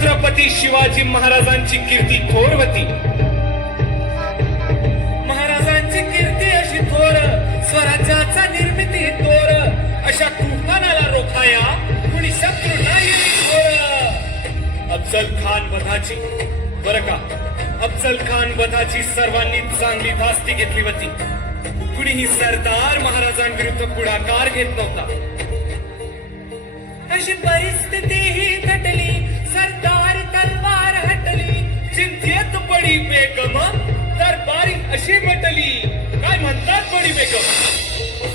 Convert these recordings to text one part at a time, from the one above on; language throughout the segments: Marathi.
छत्रपती शिवाजी महाराजांची कीर्ती थोरवती. महाराजांची कीर्ती अशी थोर, स्वराज्याचा निर्मिती तोर, अशा तुफानाला रोखाया कुणी शत्रू नाही थोर. अफजल खान वधाची बरं का, अफजल खान वधाची सर्वांनी चांगली धास्ती घेतली होती. कुणीही सरदार महाराजांविरुद्ध पुढाकार घेत नव्हता. अशी परिस्थिती ही घटली, सरदार तलवार हटली, चिंतेत पडी बेगम, दरबारी अशी म्हटली. काय म्हणतात बडी बेगम?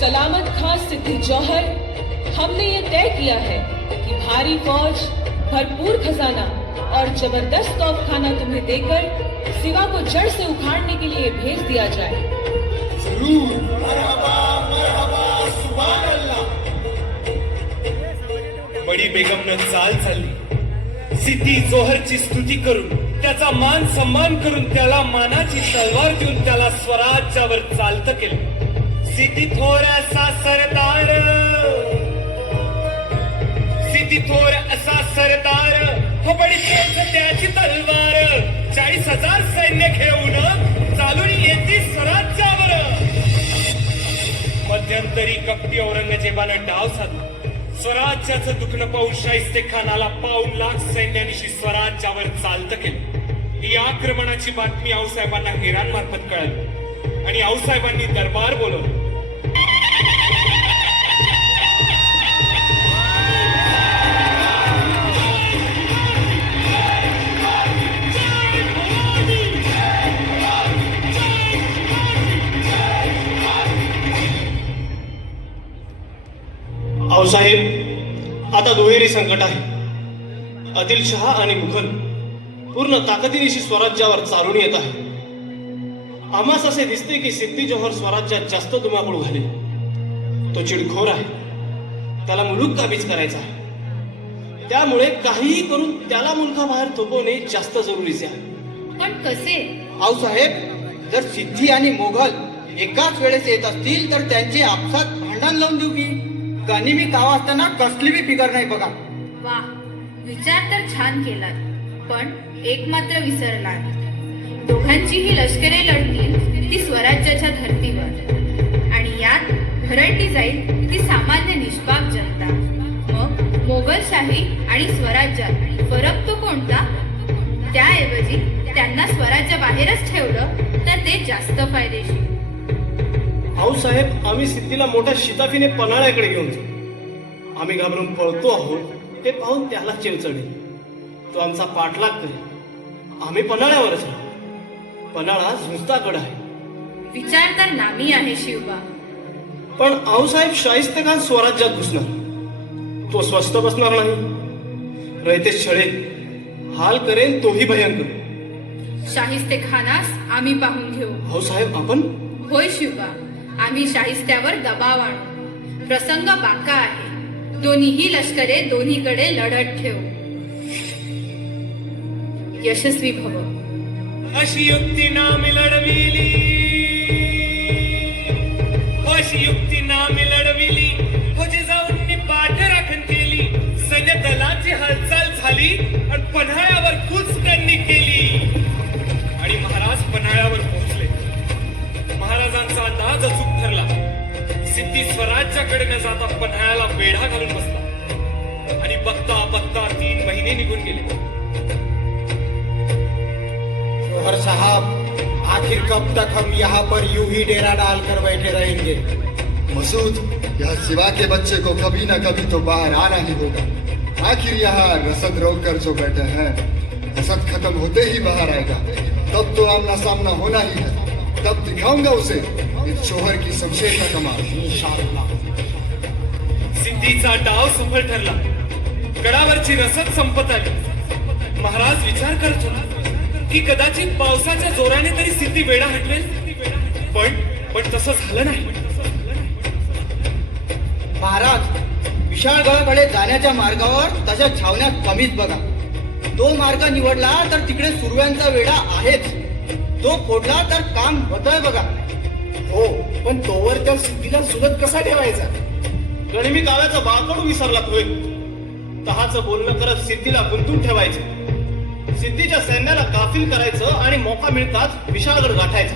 सलामत खां सिद्दी जौहर, हमने ये तय किया है कि भारी फौज, भरपूर खजाना और जबरदस्त तौफखाना तुम्हें देकर सिवा को जड़ से उखाड़ने के लिए भेज दिया जाए. जरूर. मरहबा मरहबा, सुभान अल्लाह. बडी बेगमनं चाल चालली. सिद्दी जोहरची स्तुती करून, त्याचा मान सन्मान करून, त्याला मानाची तलवार देऊन त्याला स्वराज्यावर चालतं केलं. सिद्दी थोर असा सरदार, सिद्दी थोर असा सरदार, हो बडी त्याची तलवार, 40,000 सैन्य घेऊन चालून येते स्वराज्यावर. मध्यंतरी कपटी औरंगजेबानं डाव साधला. स्वराज्याचं दुखणं पाहून शाहिस्ते खानाला 5 लाख सैन्यानिशी स्वराज्यावर चालतं केलं. ही आक्रमणाची बातमी आऊसाहेबांना हेरान मार्फत कळाली आणि आऊसाहेबांनी दरबार बोलवलं. आऊसाहेब, आता दुहेरी संकट आहे. आदिलशहा आणि मुघल पूर्ण ताकदीनिशी स्वराज्यावर चालून येत आहे. आम्हास असे दिसते की सिद्दी जोहर स्वराज्यात जास्त धुमाकूळ घालेल. तो चिडखोर आहे, त्याला मुलूक काबीज करायचा आहे. त्यामुळे काहीही करून त्याला मुलखाबाहेर थोपवणे जास्त जरुरीचे आहे. पण कसे? आऊसाहेब, जर सिद्धी आणि मोगल एकाच वेळेस येत असतील तर त्यांचे आपसात भांडण लावून देऊ की? गनिमी कावा असताना कसली बी फिकर नाही बघा. वा, विचार तर छान केलात, पण एक मात्र विसरलात. दोघांचीही लष्करे लढतील ती स्वराज्याच्या धर्तीवर, आणि यात भरडली जाईल ती सामान्य निष्पाप जनता. मग मोगलशाही आणि स्वराज्यात फरक तो कोणता? त्याऐवजी त्यांना स्वराज्याबाहेरच ठेवलं तर ते जास्त फायदेशीर. आऊसाहेब, आम्ही सिद्धीला मोठ्या शिताफीने पन्हाळ्याकडे घेऊन जाऊ. आम्ही घाबरून पळतो आहोत हे पाहून त्याला चिड चढेल. तो आमचा पाठलाग करेल. आम्ही पन्हाळ्यावरच राहू. पन्हाळा झुंजतागड आहे. विचार तर नामी आहे शिवबा. पण आऊसाहेब, शाहिस्ते खान स्वराज्यात घुसणार. तो स्वस्त बसणार नाही. रयतेश छळेल, हाल करेल, तोही भयंकर. शाहिस्ते खानास आम्ही पाहून घेऊ. आऊसाहेब, आपण? होय शिवबा, आम्ही शाहिस्त्यावर दबाव आणू. प्रसंग बाका आहे. दोन्हीही लष्करे दोन्हीकडे लढत ठेवू. यशस्वी भव. अशी युक्ती नामी लढविली, अशी युक्ती नामी लढविली, हो जिजाऊंनी पाठ राखण केली. सैन्य दलाची हालचाल झाली आणि पन्हाळ्यावर कुचकरणी केली आणि महाराज पन्हाळ्यावर पोहोचले. महाराजांचा अंदाज अचूक ठरला. सिद्धी स्वराज्याकडे न जाता पन्हाळ्याला वेढा घालून बसला आणि बघता बघता 3 महिने निघून गेले. जोहर साहब, आखिर कब तक हम यहाँ पर यूं ही डेरा डालकर बैठे रहेंगे? मसूद, यह सिवा के बच्चे को कभी न कभी तो बाहर आना ही होगा. आखिर यहाँ रसद रोक कर जो बैठे हैं, रसद खत्म होते ही बाहर आएगा. तब तो आमना सामना होना ही है. तब दिखाऊंगा उसे इस शोहर की शमशेर का कमाल. इंशाअल्लाह. सिद्धीचा डाव सफल ठरला. गडावरची रसद संपत आली. महाराज विचार करत होता की कदाचित पावसाच्या जोराने तरी सिद्धी वेढा हटवेल, पण तसं झालं नाही. महाराज, विशाळगडाकडे जाण्याच्या मार्गावर तशा छावण्यात कमीच बघा. तो मार्ग निवडला तर तिकडे सुरव्यांचा वेढा आहेच. तो फोडला तर काम होतंय बघा. हो, पण तोवर त्या सिद्धीला सुलत कसा ठेवायचा? गनिमी काव्याचा बाळकडू विसरला होय. तहाचं बोलणं करत सिद्धीला गुंतून ठेवायचं. सिद्धीच्या सैन्याला गाफील करायचं आणि मोका मिळताच विशाळगड गाठायचं.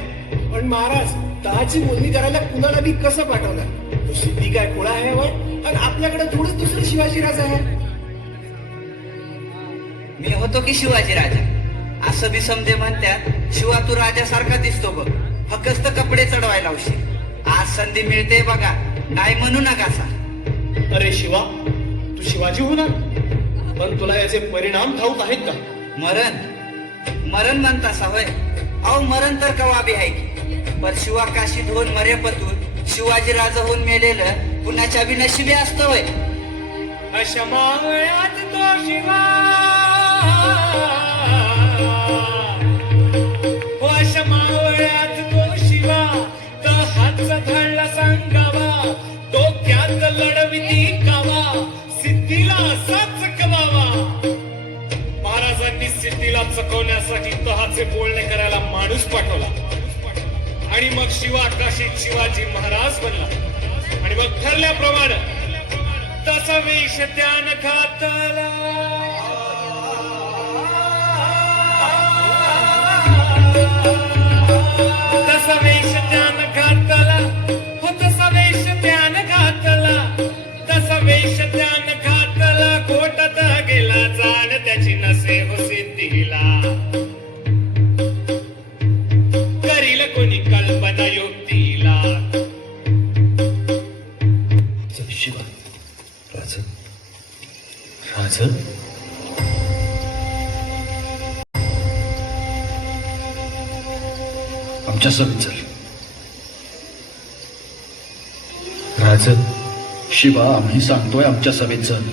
पण महाराज तहाची बोलणी करायला कुणाला बी कसं पाठवणार? तो सिद्धी काय खुळा आहे वर? आणि आपल्याकडे थोडंच दुसरं शिवाजीराज आहे. मी होतो की शिवाजी राजा असं बी समजे म्हणतात. शिवा तू राजासारखा दिसतो बघ, फक्त कपडे चढवायला उशीर. आज संधी मिळते बघा, नाही म्हणू नका सा. अरे शिवा, तू शिवाजी हो ना, पण तुला याचे परिणाम ठाऊक आहेत का? मरण मरण म्हणता होय? अहो मरण तर कवा बी आहे की, पण शिवा काशीत होऊन मरेपतून शिवाजी राजा होऊन मेलेलं कुणाच्या बी नशिबी असतं होय. अशा मावळ्यात तो शिवा, हो अशा मावळ्यात तो शिवा, तर हात धडला सांगावा, डोक्यात लढविती कावा, सिद्धीला असाच कमावा. महाराजांनी सिद्धीला चकवण्यासाठी तहाचे बोलणे करायला माणूस पाठवला आणि मग शिवा काशीत शिवाजी महाराज बनला. आणि मग ठरल्याप्रमाणे तसा वेश त्यान घातला, तसा वेश त्यान घातला, हो तसा वेश त्यान घातला, तसा वेश त्यान घातला. घोटात गेला जाण त्याची नसे हो सिद्धीला, करील कोणी कल्पना युक्तीला. शिवा राज राज आमच्या सभेत चल. राज शिवा, आम्ही सांगतोय आमच्या सभेत चल.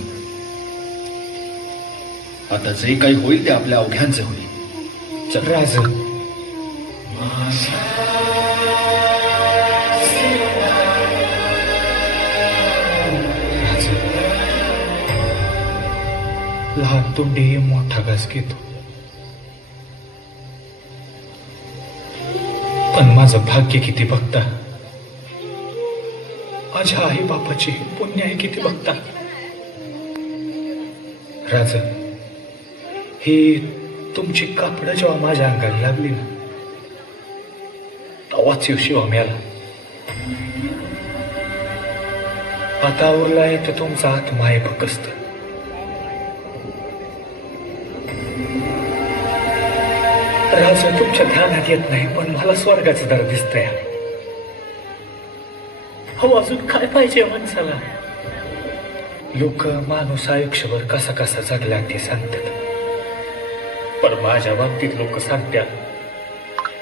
आता जे काही होईल ते आपल्या अवघ्यांचे होईल. चल राज. लहान तोंडी मोठा घास घेतो, पण माझं भाग्य किती बघता, माझ्या आई बापाची पुण्य आहे किती बघता. राज, ही तुमची कापडं जेव्हा माझ्या अंगाला लागली ना, तेव्हाच शिवा मिळाला. आता उरलाय तर तुमचा हात माये फकस्त. राज, तुमच्या ध्यानात येत नाही, पण मला स्वर्गाचं दर दिसतंय. हो, अजून काय पाहिजे माणसाला? लोक माणूस आयुष्यभर कसा कसा जगला ते सांगतात, पण माझ्या बाबतीत लोक सांगतात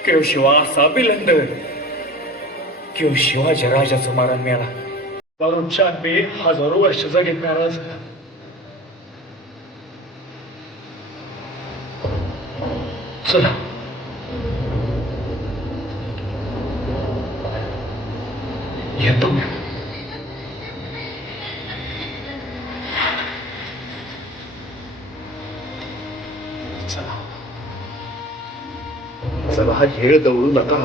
की शिवा असा बिलंद, की शिवाजी राजाचं मारण मिळाला. वरून 96,000 वर्ष जगेत महाराज. चला. येतो. चला, हा येळ दवडू नका.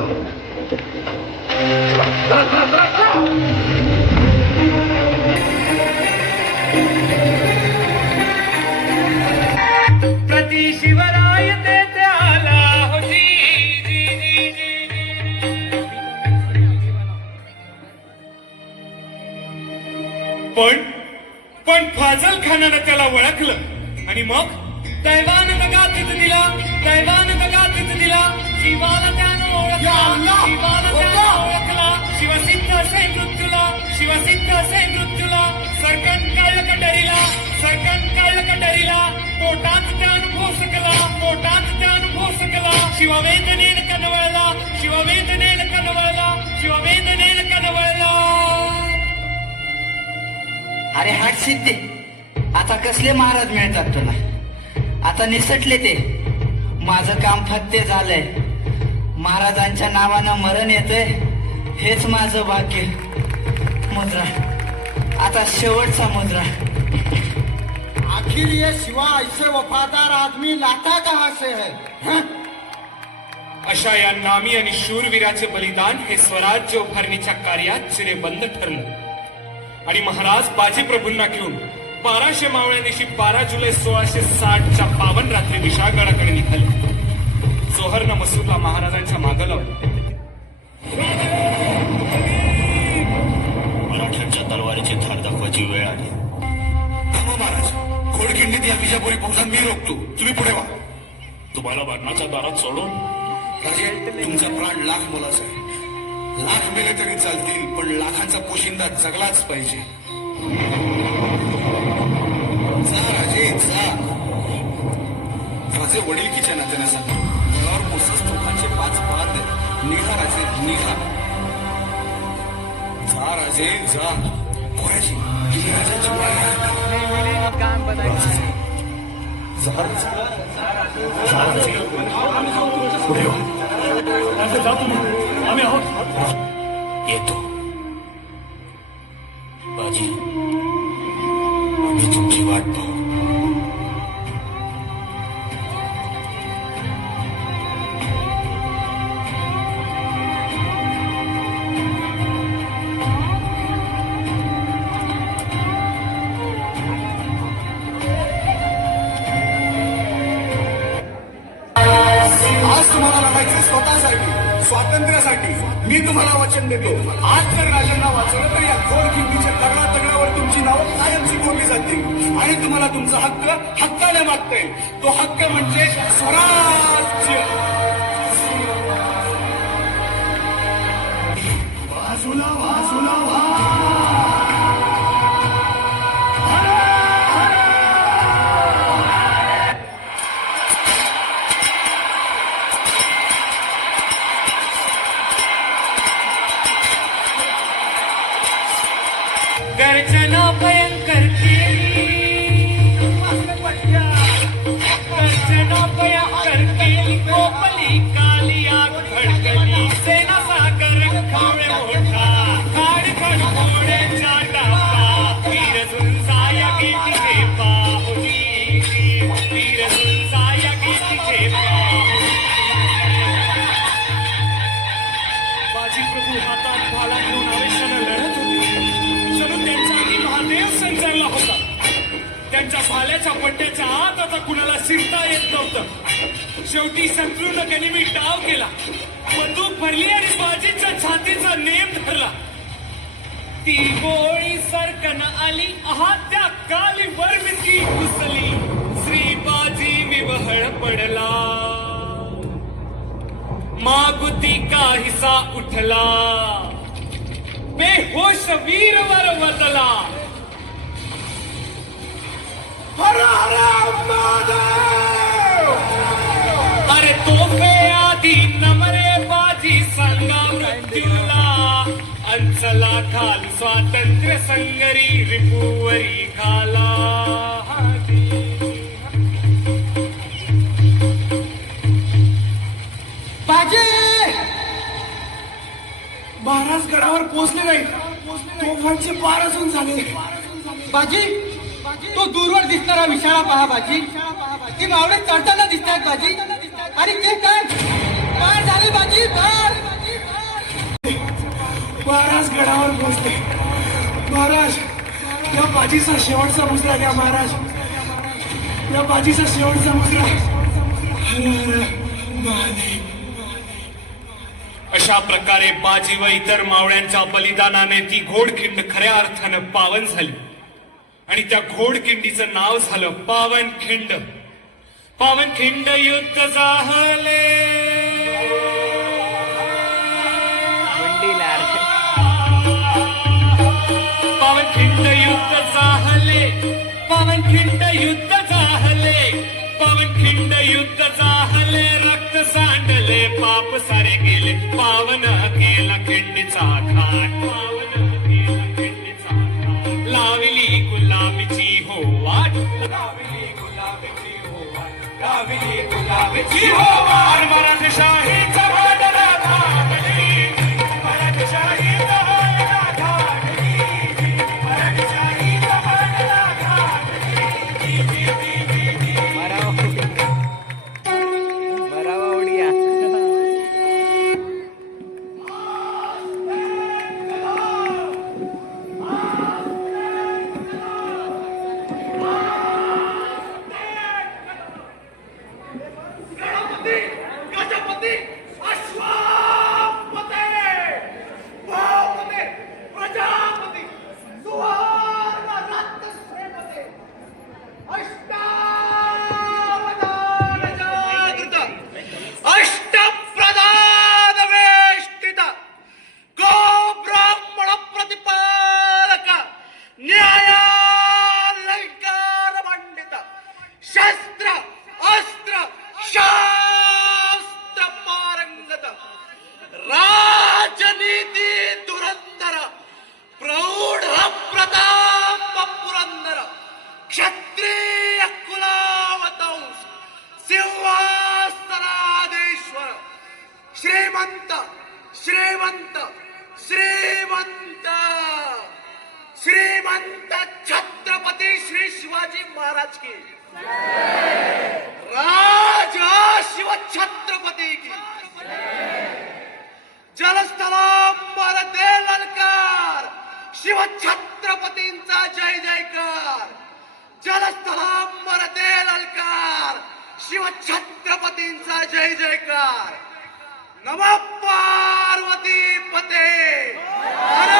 प्रति शिवराय तेथे आला हो जी, जी, जी, जी, जी. पण फाजल खानानं त्याला ओळखलं आणि मग दैवान दगा तिथं दिला, दैवान दगा तिथं दिला. शिवाला त्यानं ओळखला, शिवाला त्यानं ओळखला. शिवसिद्ध असे मृत्यूला, शिवसिद्ध असे मृत्यूला. सरकन काढलं कटरीला, सरकन काढलं कटरीला. पोटात त्यानं भोसकला, पोटात त्यानं भोसकला. शिववेदनेनं कनवळला, शिववेदनेनं कनवळला, शिववेदनेनं कनवळला. अरे हाट सिद्धे, आता कसले महाराज मिळतात तुला? आता निसटले ते. माझं काम फत्ते झालंय. महाराजांच्या नावानं मरण येतंय, हेच माझं भाग्य. मुद्रा, आता शेवटचा मुद्रा. आखिर ये शिवा ऐसे वफादार आदमी लाता कहां से है? हाँ? अशा या नामी आणि शूरवीराचे बलिदान हे स्वराज्य उभारणीच्या कार्यात चिरेबंद ठरलं आणि महाराज बाजीप्रभूंना घेऊन 1200 मावळ्यांनीशी 12 जुलै 1660च्या पावन रात्री विशाळगडाकडे निघाले. जोहरनं मसूरला महाराजांच्या मागं लावलं. मराठ्यांच्या तलवारीची धार दाखवायची वेळ आली. थांबा महाराज, घोडखिंडीत या विजापुरी फौजा मी रोखतो, तुम्ही पुढे व्हा. तुम्हाला मरणाच्या दारात सोडून राजे, तुमचा प्राण लाख मोलाचा आहे. लाख मेले तरी चालतील, पण लाखांचा पोशिंदा जगलाच पाहिजे. जा राजे, जा. राजे वडीलकीच्या नात्याने सांगतो, गळावर पोसस तोफांचे 5 पाद आहेत. निघा राजे, निघा. जा राजे, जा. घोड्याची तुम्ही राजांची मुलाने आहात का? जा राजे. पुढे व्हा. आम्ही आहोत. येतो बाजी, आम्ही तुमची वाट पाहू. आज तुम्हाला लढायचं स्वतःसाठी, स्वातंत्र्यासाठी. मी तुम्हाला वचन देतो, आज जर राजांना वाचवलं तर या घोडखिंडीच्या दगडावर तुमची नावं कायमची कोरली जातील आणि तुम्हाला तुमचा हक्क हक्काने मागता येईल. तो हक्क म्हणजे स्वराज्य. बाजूला बाजूला गर्जना भयंकर केली, गर्जना भयंकर केली, कोपली काली आग भडकली, सेना सागर खवळे मोठा, खाड खड घोड्याच्या टाका, वीर झुंजाया गीतीचे पाहुजी, वीर झुंजाया गीतीचे पाहुजी. बाजी प्रभू हातात भाला घेऊन आवेशानं लढत होते. जणू त्यांच्या आधी महादेव संचारला होता. त्यांच्या भाल्याच्या पट्ट्याच्या आत आता कुणाला शिरता येत नव्हतं. शेवटी शत्रूनं गनिमी डाव केला. बंदूक भरली आणि बाजीच्या छातीचा नेम धरला. ती गोळी सरकन आली, आहात त्या कालीवर मिरकी घुसली. श्री बाजी विवहळ पडला, मागुती काहीसा उठला, बेहोश वीरवर वदला. हर हर महादेव. अरे तोफे आधी नमरे बाजी सांगा मृत्यूला, अंचला घाल स्वातंत्र्य संगरी रिपुवरी घाला. बाजे महाराज गडावर पोहोचले नाही. तोफांचे 12 जण झाले. बाजी, तो दूरवर दिसणारा विशाळा पहा बाजी. ती मावळे चढताना दिसतात बाजी. आणि ते काय पार झाले बाजी, पार. महाराज गडावर पोहोचले. महाराज, या बाजीचा शेवटचा मुजरा घ्या. महाराज, या बाजीचा शेवटचा मुजरा. हर हर महादेव. अशा प्रकारे बाजी व इतर मावळ्यांच्या बलिदानाने ती घोडखिंड खऱ्या अर्थानं पावन झाली आणि त्या घोडखिंडीचं नाव झालं पावनखिंड. पावनखिंड युद्ध झाले, पावनखिंड युद्ध झाले, पावनखिंड युद्ध झाले, पावनखिंड युद्ध झाले. रक्त सांडले, पाप सारे गेले, पावन केला खिंडीचा घाट, पावन केला खिंडीचा घाट. लावली गुलाबीची हो वाट, लावली गुलाबीची हो वाट, लावली गुलाबीची हो वाट. मराठशाहीचा वाडा धाकली, मराठशाहीचा वाडा धाकली, मराठशाहीचा वाडा धाकली. श्रीमंत श्रीमंत श्रीमंत श्रीमंत छत्रपती श्री शिवाजी महाराज की राजा शिव छत्रपती की जलस्थलांबर दे ललकार शिव छत्रपतींचा जय जयकार जलस्थलांबर दे ललकार शिव छत्रपतींचा जय जयकार नमः पार्वती पते हर